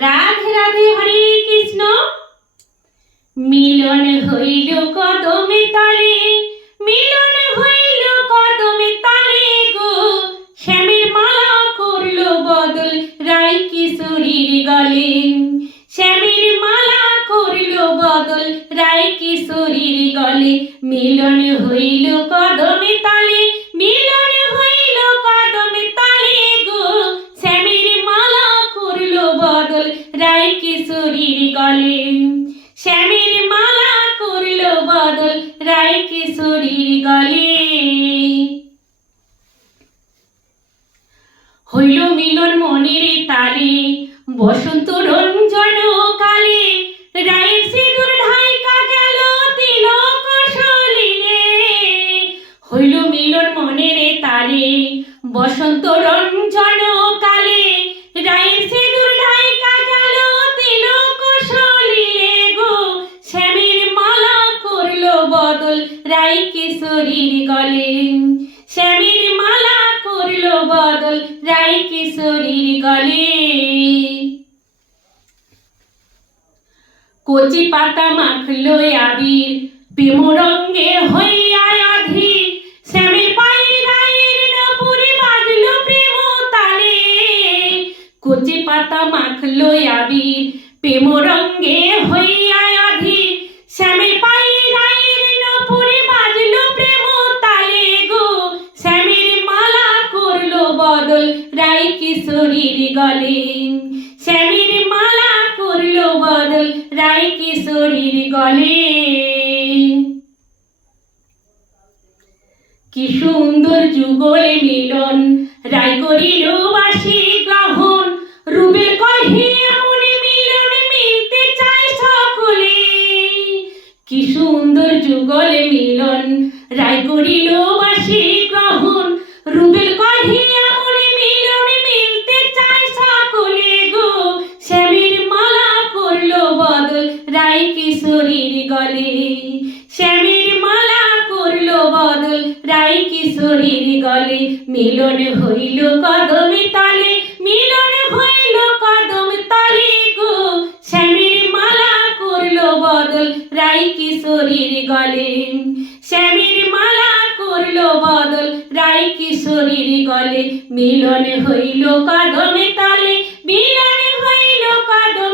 রাধে রাধে হরে কৃষ্ণ। মিলন হইল কদমে তলে, মিলন হইল কদমে তলে গো। শ্যামের মালা করল বদল রাই কিশোরীর গলে। শ্যামের মালা করল বদল রাই কিশোরীর গলে। মিলন হইল কদমে গলে শ্যামের মালা বদল গলে। হইল মিলন মনের তালে, বসন্ত রঞ্জন কালে। রায়ের সিঁদুর ঢাইকা গেল তিলক সলিলে। হইল মিলন মনের তালে, বসন্ত রঞ্জন রাই কিশোরীর গলে। শ্যামের মালা করল বদল রাই কিশোরীর গলে। কচি পাতা মাখলো আবির, প্রেম রঙ্গে হইয়া আধি শ্যামের পায়ে গায়ের নপুরে বাজলো প্রেম তালে। কচি পাতা মাখলো আবির, প্রেম রঙ্গে হইয়া গলে শ্যামের মালা করল বদল, রাই কিশোরীর গলে কি সুন্দর যুগলে মিলন রায় করিল বাসি গ্রহণ। রুবের কহে এমনি মিলন মিলতে চায় সকলে। কি সুন্দর যুগলে মিলন রায় করিল বাসি রায় কিশোরীর গলে। শ্যামের মালা করল বদল রায় কিশোরীর গলে। মিলন হইল কদমে তালে, মিলন হইল কদম তালে গো। শ্যামের মালা করল বদল রায় কিশোরীর গলে। শ্যামের মালা করল বদল রায় কিশোরীর গলে। মিলন হইল কদমে তালে, মিলন হইল কদমে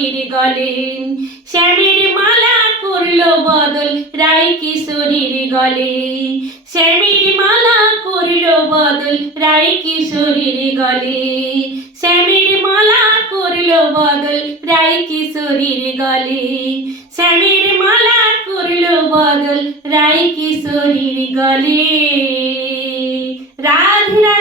কিশোরীর গলে। শ্যামের মালা করল বদল রায় কিশোরীর গলে। শ্যামের মালা করল বদল রায় কিশোরীর গলে। শ্যামের মালা করল বদল রায় কিশোরীর গলে। শ্যামের মালা করল বদল রায় কিশোরীর গলে। রাধে।